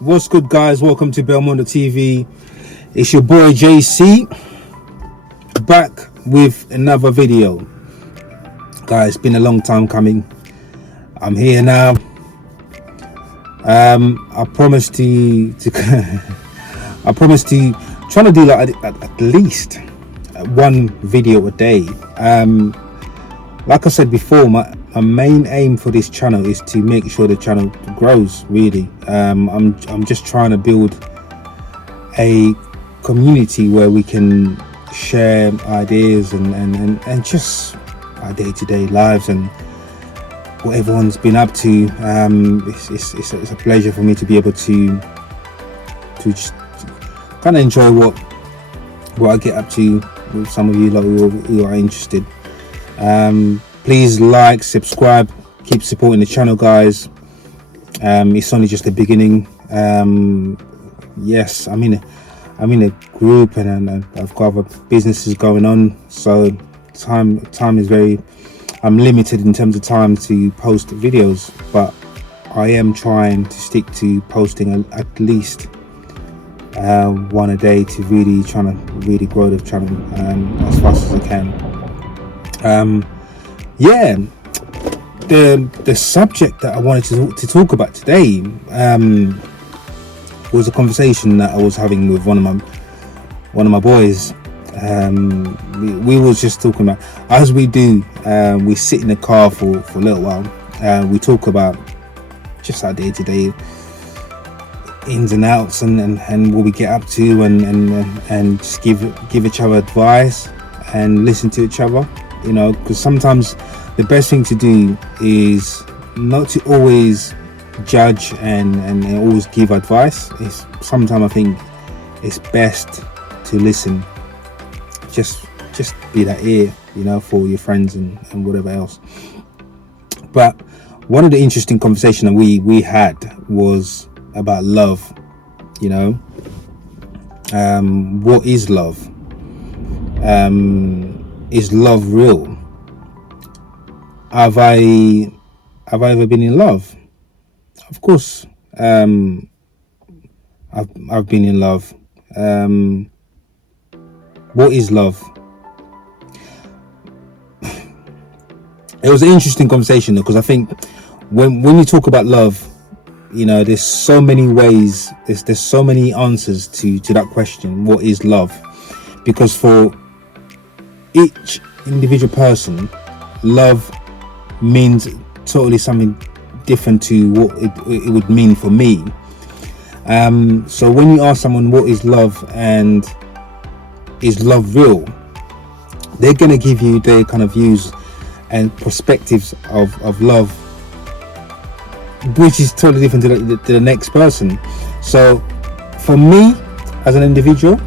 What's good, guys? Welcome to Belmondo TV. It's your boy JC back with another video. Guys, it's been a long time coming. I'm here now. I promised to I promised to try to do like at least one video a day. Like I said before, my main aim for this channel is to make sure the channel grows. Really, I'm just trying to build a community where we can share ideas and just our day-to-day lives and what everyone's been up to. It's a pleasure for me to be able to just kind of enjoy what I get up to with some of you who are interested. Please like, subscribe, keep supporting the channel, guys. It's only just the beginning. Yes, I'm in a group and I've got other businesses going on, so time is very, I'm limited in terms of time to post videos, but I am trying to stick to posting at least one a day to really grow the channel as fast as I can. Yeah, the subject that I wanted to talk about today was a conversation that I was having with one of my boys. We was just talking about, as we do, we sit in the car for a little while. We talk about just our day-to-day ins and outs and what we get up to and just give each other advice and listen to each other. You know, because sometimes the best thing to do is not to always judge and always give advice. Sometimes I think it's best to listen. Just be that ear, you know, for your friends and whatever else. But one of the interesting conversations that we had was about love. You know, what is love? Is love real? Have I ever been in love? Of course, I've been in love. What is love? It was an interesting conversation, though, because I think when you talk about love, you know, there's so many ways, there's so many answers to that question. What is love? Because for each individual person, love means totally something different to what it would mean for me. So when you ask someone what is love and is love real, they're going to give you their kind of views and perspectives of love, which is totally different to the next person. So for me as an individual,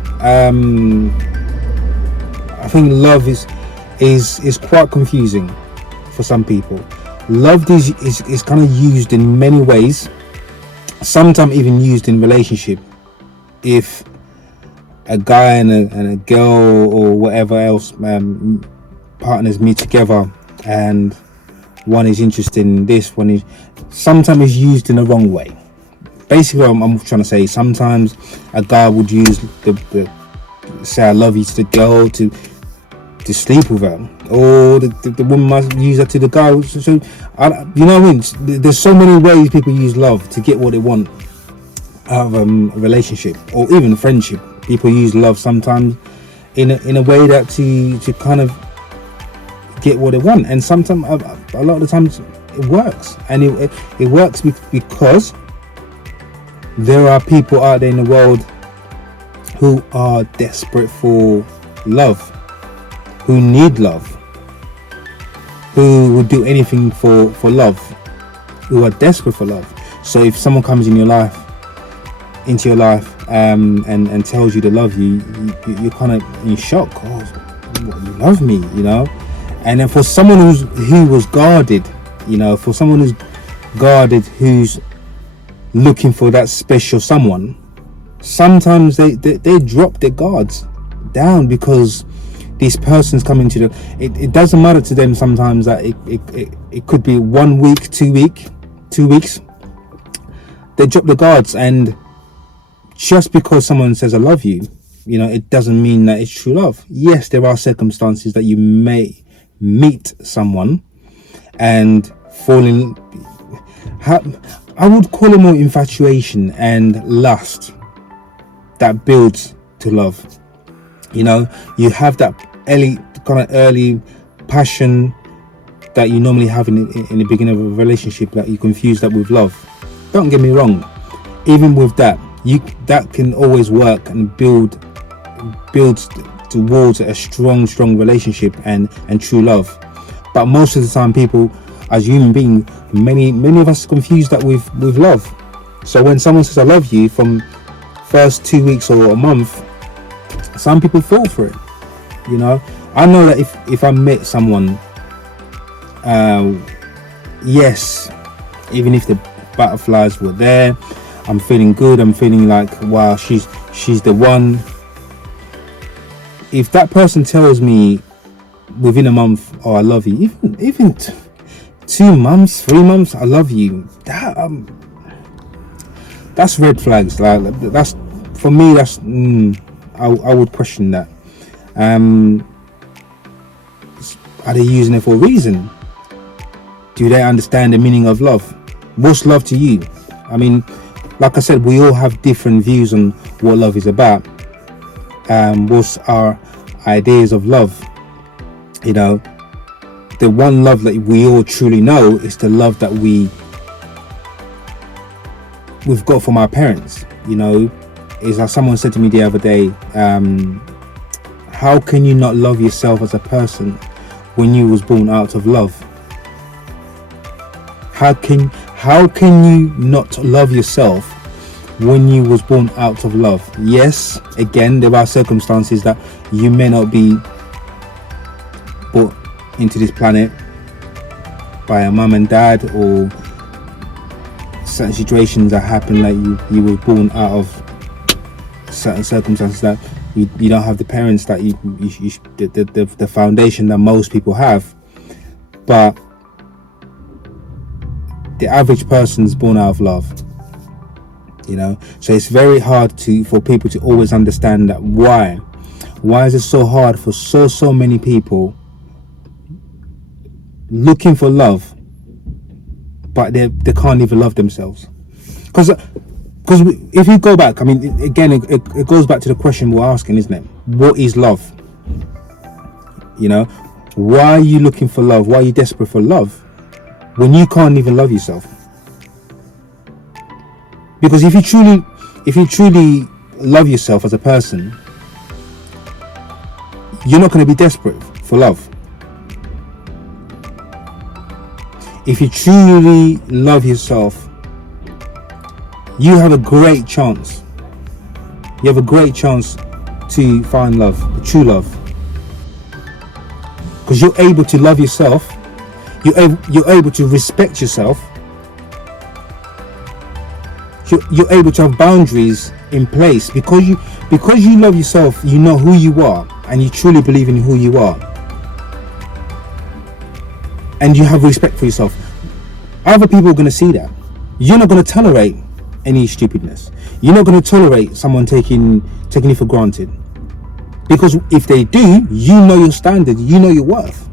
I think love is quite confusing for some people. Love is kind of used in many ways, sometimes even used in relationship. If a guy and a girl or whatever else, partners meet together and one is interested in this, one is sometimes it's used in the wrong way. Basically what I'm trying to say, sometimes a guy would use the say I love you to the girl to sleep with her, or the woman must use that to the guy. So you know what I mean? There's so many ways people use love to get what they want out of a relationship or even friendship. People use love sometimes in a way that to kind of get what they want, and sometimes a lot of the times it works, and it works because there are people out there in the world who are desperate for love, who need love, who would do anything for love, who are desperate for love. So if someone comes into your life and tells you they love you, you're kind of in shock. Oh, what, you love me, you know? And then for someone who was guarded, you know, for someone who's guarded, who's looking for that special someone, sometimes they drop their guards down because these persons coming to them. It doesn't matter to them sometimes that it could be 1 week, 2 weeks. they drop the guards. And just because someone says I love you, it doesn't mean that it's true love. Yes, there are circumstances that you may meet someone and fall in. I would call it more infatuation and lust that builds to love. You have that early passion that you normally have in the beginning of a relationship, that you confuse that with love. Don't get me wrong, even with that, that can always work and builds towards a strong relationship and true love. But most of the time, people, as human beings, many of us confuse that with love. So when someone says I love you from first 2 weeks or a month, some people fall for it. I know that if I met someone, yes, even if the butterflies were there, I'm feeling good, I'm feeling like, wow, she's the one. If that person tells me within a month, oh, I love you, even 2 months, 3 months, I love you, that's red flags. Like, that's, for me, that's I would question that. Are they using it for a reason? Do they understand the meaning of love? What's love to you? I mean, like I said, we all have different views on what love is about. What's our ideas of love? The one love that we all truly know is the love that we've got from our parents. Is like someone said to me the other day, how can you not love yourself as a person when you was born out of love? How can you not love yourself when you was born out of love? Yes, again, there are circumstances that you may not be brought into this planet by a mum and dad, or certain situations that happen, like you were born out of certain circumstances that you don't have the parents that the foundation that most people have. But the average person is born out of love. So it's very hard for people to always understand that. Why is it so hard for so many people looking for love, but they can't even love themselves? Because if you go back, I mean, again, it goes back to the question we're asking, isn't it? What is love? Why are you looking for love? Why are you desperate for love when you can't even love yourself? Because if you truly love yourself as a person, you're not going to be desperate for love. If you truly love yourself, you have a great chance. You have a great chance to find love, true love. Because you're able to love yourself. You're able to respect yourself. You're able to have boundaries in place because you love yourself. You know who you are, and you truly believe in who you are, and you have respect for yourself. Other people are going to see that. You're not going to tolerate any stupidness. You're not going to tolerate someone taking you for granted, because if they do, you know your standard, you know your worth.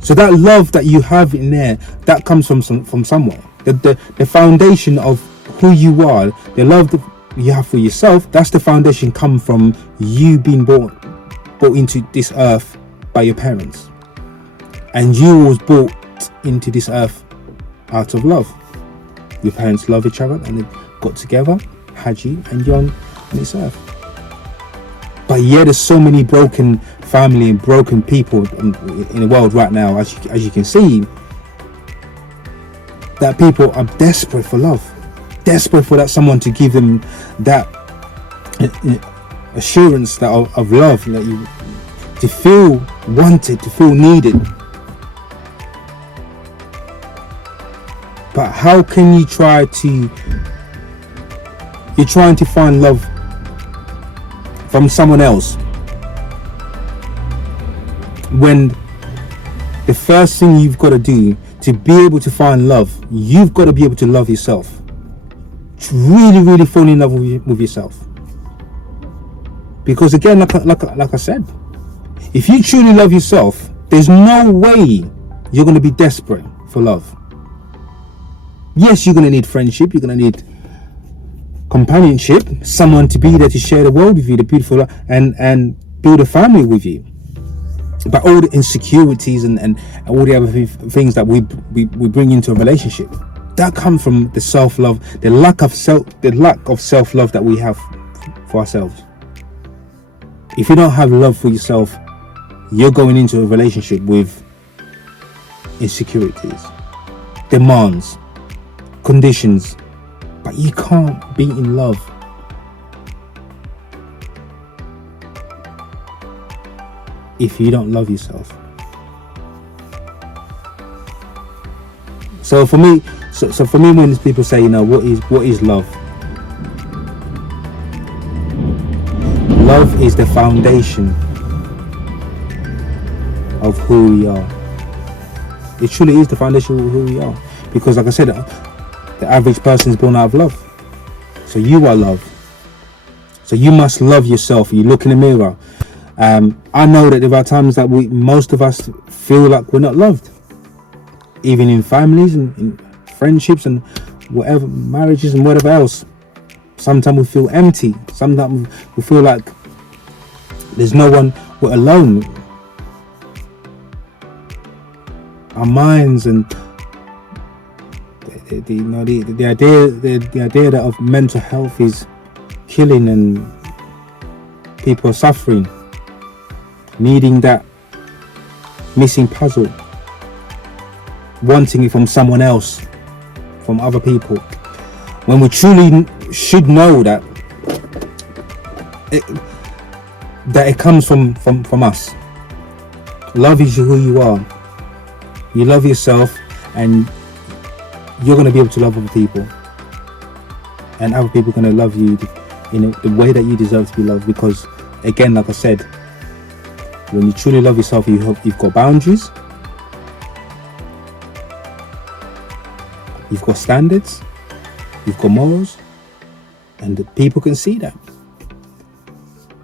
So that love that you have in there, that comes from somewhere. The foundation of who you are, the love that you have for yourself, that's the foundation come from you being brought into this earth by your parents, and you was brought into this earth out of love. Your parents love each other and they got together, had you, and you're on this earth. But yeah, there's so many broken family and broken people in the world right now, as you can see, that people are desperate for love, desperate for that someone to give them that assurance that of love, that you to feel wanted, to feel needed. But how can you you're trying to find love from someone else when the first thing you've got to do to be able to find love, you've got to be able to love yourself. really fall in love with yourself. Because again, like I said, if you truly love yourself, there's no way you're going to be desperate for love. Yes, you're going to need friendship, you're going to need companionship, someone to be there to share the world with you, the beautiful, and build a family with you. But all the insecurities and all the other things that we bring into a relationship, that come from the self-love, the lack of self-love that we have for ourselves. If you don't have love for yourself, you're going into a relationship with insecurities, demands, conditions, but you can't be in love. If you don't love yourself. So for me, when people say, what is love? Love is the foundation of who we are. It truly is the foundation of who we are. Because like I said, the average person is born out of love. So you are love. So you must love yourself. You look in the mirror. I know that there are times that most of us feel like we're not loved. Even in families and in friendships and whatever, marriages and whatever else. Sometimes we feel empty. Sometimes we feel like there's no one, we're alone. Our minds and the idea that of mental health is killing and people are suffering, needing that missing puzzle, wanting it from someone else, from other people, when we truly should know that it comes from us. Love is who you are. You love yourself, and you're going to be able to love other people, and other people are going to love you in the way that you deserve to be loved. Because again, like I said, when you truly love yourself, you've got boundaries, you've got standards, you've got morals, and the people can see that,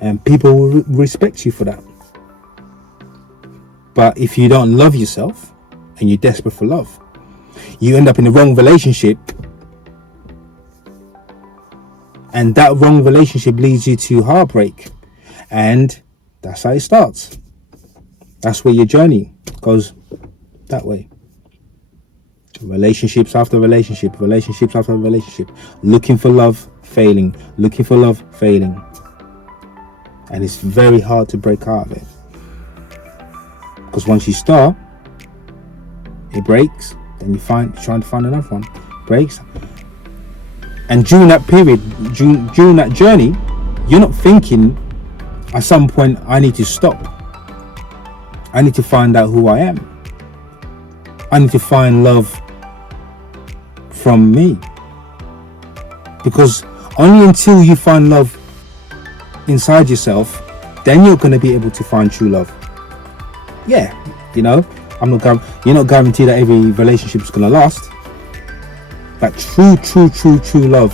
and people will respect you for that. But if you don't love yourself and you're desperate for love, you end up in the wrong relationship, and that wrong relationship leads you to heartbreak, and that's how it starts. That's where your journey goes, that way. Relationships after relationship, relationships after relationship, looking for love, failing, looking for love, failing, and it's very hard to break out of it. Because once you start, it breaks, then trying to find another one, breaks, and during that period, during that journey, you're not thinking at some point, I need to stop, I need to find out who I am, I need to find love from me. Because only until you find love inside yourself, then you're going to be able to find true love. Yeah, you're not guaranteed that every relationship is going to last. But true love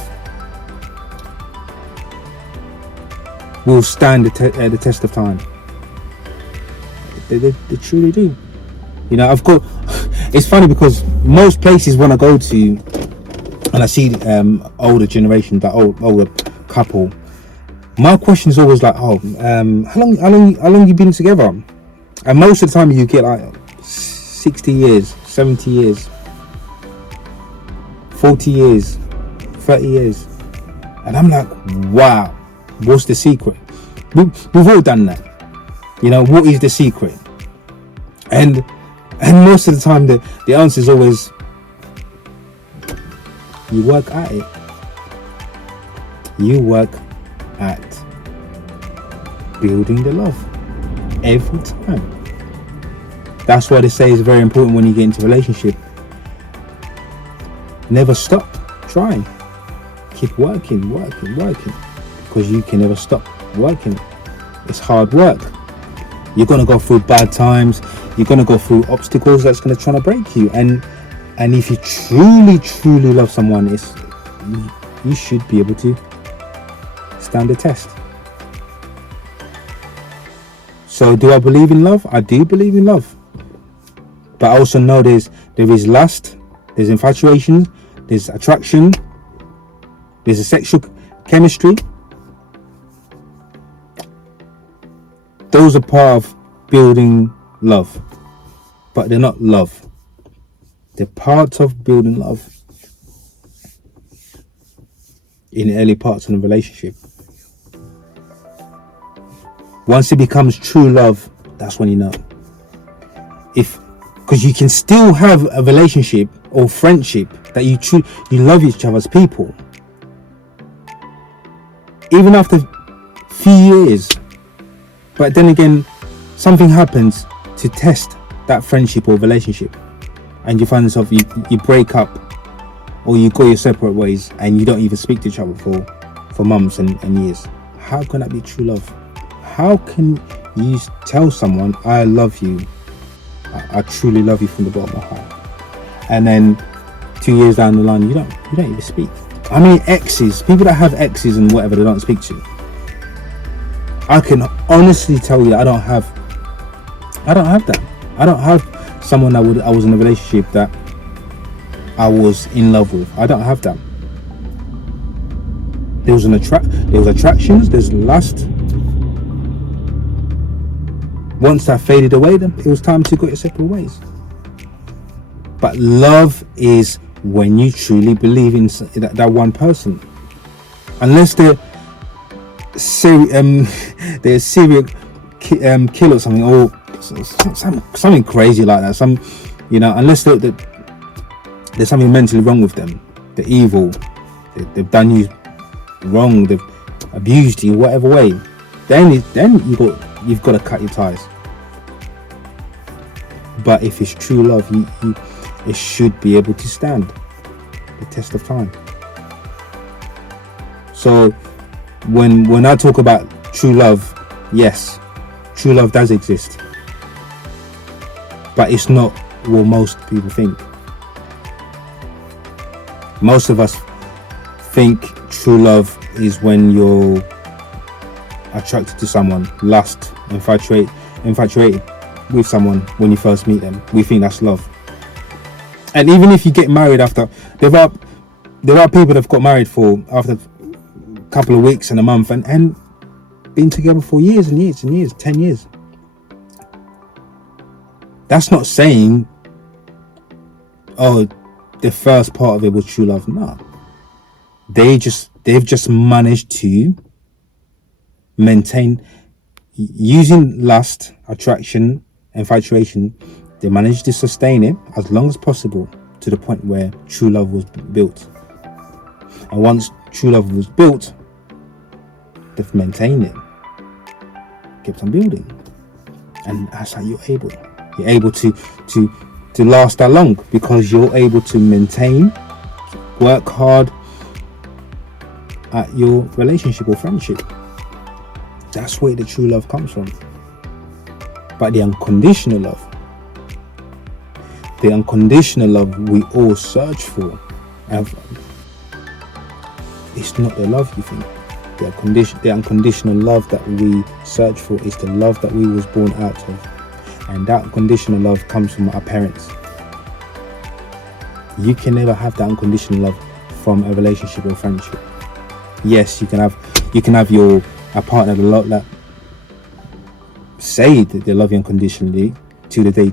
will stand the test of time. They truly do. I've got. It's funny because most places when I go to, and I see older generation, that older couple, my question is always like, how long you been together? And most of the time you get like 60 years, 70 years, 40 years, 30 years. And I'm like, wow, what's the secret? We've all done that. What is the secret? And most of the time the answer is always, you work at it. You work at building the love every time. That's why they say it's very important when you get into a relationship. Never stop trying. Keep working, because you can never stop working. It's hard work. You're going to go through bad times. You're going to go through obstacles that's going to try to break you. And if you truly love someone, you should be able to stand the test. So do I believe in love? I do believe in love. But I also know there is lust, there's infatuation, there's attraction, there's a sexual chemistry. Those are part of building love, but they're not love. They're part of building love in the early parts of the relationship. Once it becomes true love, that's when you know. Because you can still have a relationship or friendship that you love each other as people, even after a few years. But then again, something happens to test that friendship or relationship, and you find yourself, you break up, or you go your separate ways, and you don't even speak to each other for months and years. How can that be true love? How can you tell someone, I love you, I truly love you from the bottom of my heart, and then 2 years down the line you don't even speak? I mean, exes, people that have exes and whatever, they don't speak to. I can honestly tell you, I don't have that. I don't have someone I was in a relationship that I was in love with. I don't have that. There was attractions, there's lust. Once that faded away, then it was time to go your separate ways. But love is when you truly believe in that one person. Unless they're serial killer or something, or something crazy like that. Unless there's something mentally wrong with them, they're evil, they've done you wrong, they've abused you, whatever way. Then you've got to cut your ties. But if it's true love, it should be able to stand the test of time. So when I talk about true love, yes, true love does exist, but it's not what most people think. Most of us think true love is when you're attracted to someone, lust, infatuated with someone when you first meet them. We think that's love. And even if you get married after, there are people that have got married after a couple of weeks and a month and been together for years and years and years, 10 years. That's not saying, the first part of it was true love. No. They've just managed to maintain, using lust, attraction, infatuation, they managed to sustain it as long as possible to the point where true love was built. And once true love was built, they've maintained it, kept on building, and that's how you're able to last that long, because you're able to maintain, work hard at your relationship or friendship. That's where the true love comes from. But the unconditional love we all search for, and it's not the love you think. The unconditional love that we search for is the love that we was born out of, and that unconditional love comes from our parents. You can never have that unconditional love from a relationship or friendship. Yes, you can have a partner that say that they love you unconditionally till the day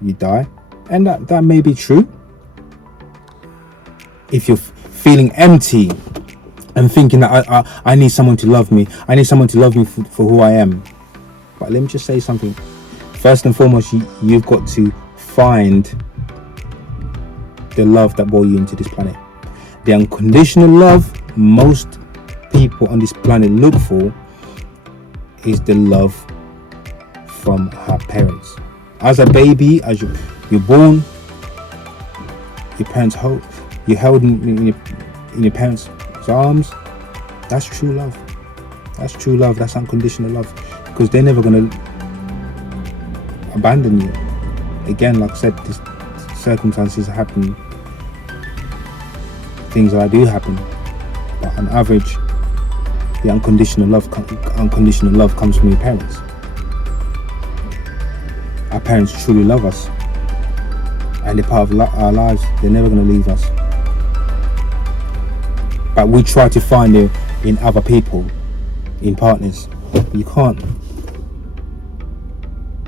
you die, and that may be true. If you're feeling empty and thinking that I need someone to love me, I need someone to love me for who I am. But let me just say something. First and foremost, you've got to find the love that brought you into this planet. The unconditional love most people on this planet look for is the love from her parents. As a baby, as you're born, your parents you're held in your parents' arms. That's true love. That's true love. That's unconditional love, because they're never going to abandon you. Again, like I said, these circumstances happen, things like that do happen, but on average, the unconditional love comes from your parents. Our parents truly love us, and they're part of our lives. They're never going to leave us. But we try to find it in other people, in partners. You can't.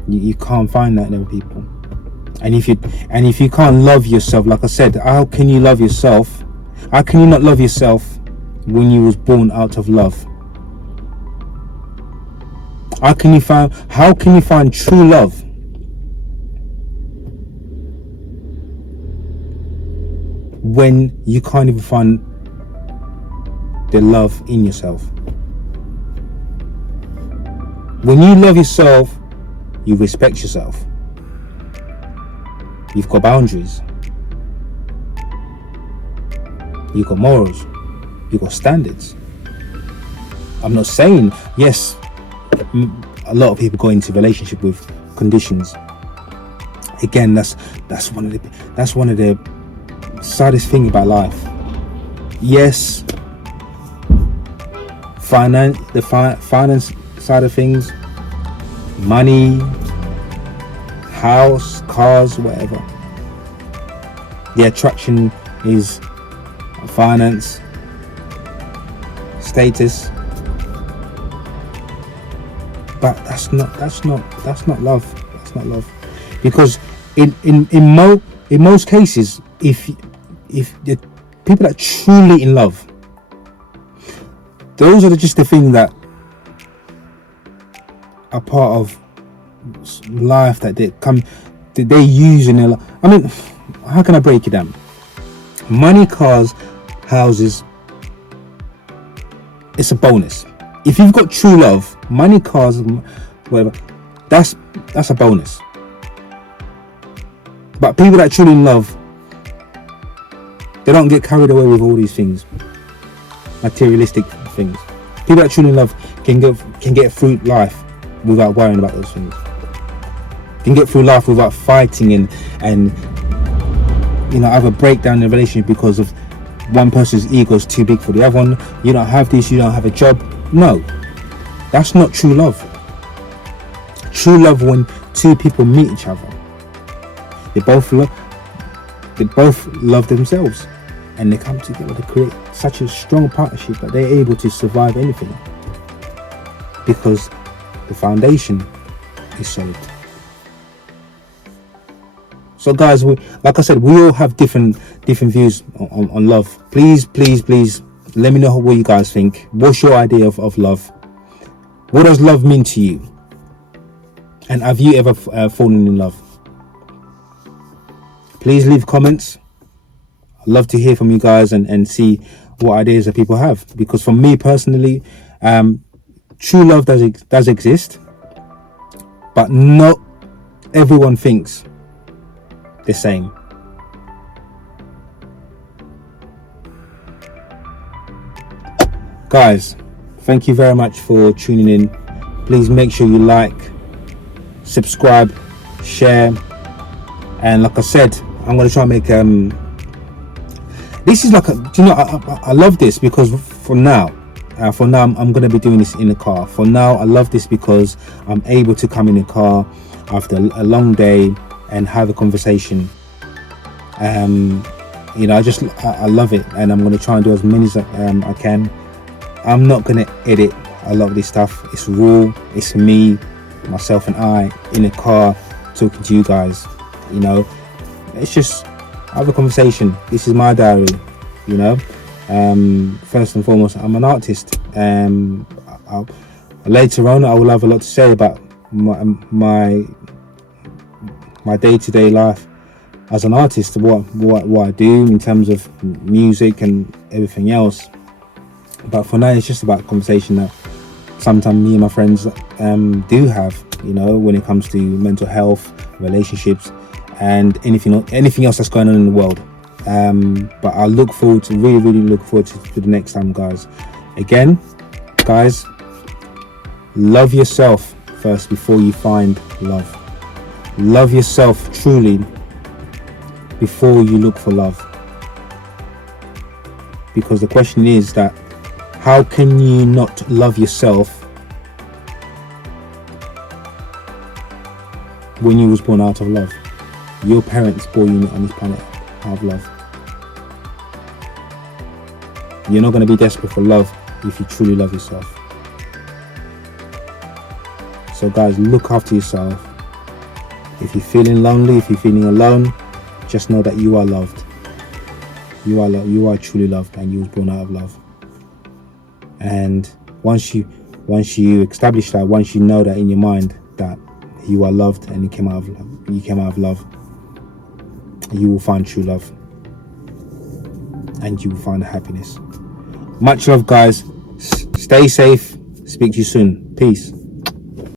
You can't find that in other people. And if you can't love yourself, like I said, how can you love yourself? How can you not love yourself when you was born out of love? How can you find true love when you can't even find the love in yourself? When you love yourself, you respect yourself. You've got boundaries. You've got morals. You've got standards. I'm not saying, yes, a lot of people go into relationship with conditions. Again, that's one of the saddest thing about life. Yes, the finance side of things, money, house, cars, whatever. The attraction is finance, status, but that's not love. That's not love, because in most cases, if the people that are truly in love, those are just the things that are part of life that they use in their life. I mean, how can I break it down? Money, cars, houses, it's a bonus. If you've got true love, money, cars, whatever, that's a bonus. But people that are truly in love, they don't get carried away with all these things, materialistic things. People that are truly in love can get through life without worrying about those things. Can get through life without fighting and have a breakdown in the relationship because of one person's ego is too big for the other one. You don't have this, you don't have a job. No, that's not true love. True love when two people meet each other, they both love themselves, and they come together to create such a strong partnership that they're able to survive anything, because the foundation is solid. So guys, like I said, we all have different views on love. Please let me know what you guys think. What's your idea of love? What does love mean to you? And have you ever fallen in love? Please leave comments. I'd love to hear from you guys and see what ideas that people have. Because for me personally, true love does exist, but not everyone thinks the same. Guys, thank you very much for tuning in. Please make sure you like, subscribe, share, and like I said, I'm going to try and make this is like I love this because for now I'm going to be doing this in the car. For now, I love this because I'm able to come in the car after a long day and have a conversation. I love it, and I'm going to try and do as many as I can. I'm not going to edit a lot of this stuff. It's raw. It's me, myself and I in the car talking to you guys. It's just have a conversation. This is my diary. First and foremost, I'm an artist. Later on, I will have a lot to say about my day-to-day life as an artist, what I do in terms of music and everything else. But for now, it's just about conversation that sometimes me and my friends do have, when it comes to mental health, relationships, and anything else that's going on in the world. But I look forward to really look forward to the next time, guys. Again, guys, love yourself first before you find love. Love yourself truly before you look for love. because the question is that how can you not love yourself when you was born out of love? Your parents bore you on this planet out of love. You're not going to be desperate for love if you truly love yourself. So guys, look after yourself. If you're feeling lonely, if you're feeling alone, just know that you are loved. You are loved. You are truly loved, and you was born out of love. And once you establish that, once you know that in your mind that you are loved and you came out of love, you will find true love, and you will find happiness. Much love, guys. Stay safe. Speak to you soon. Peace.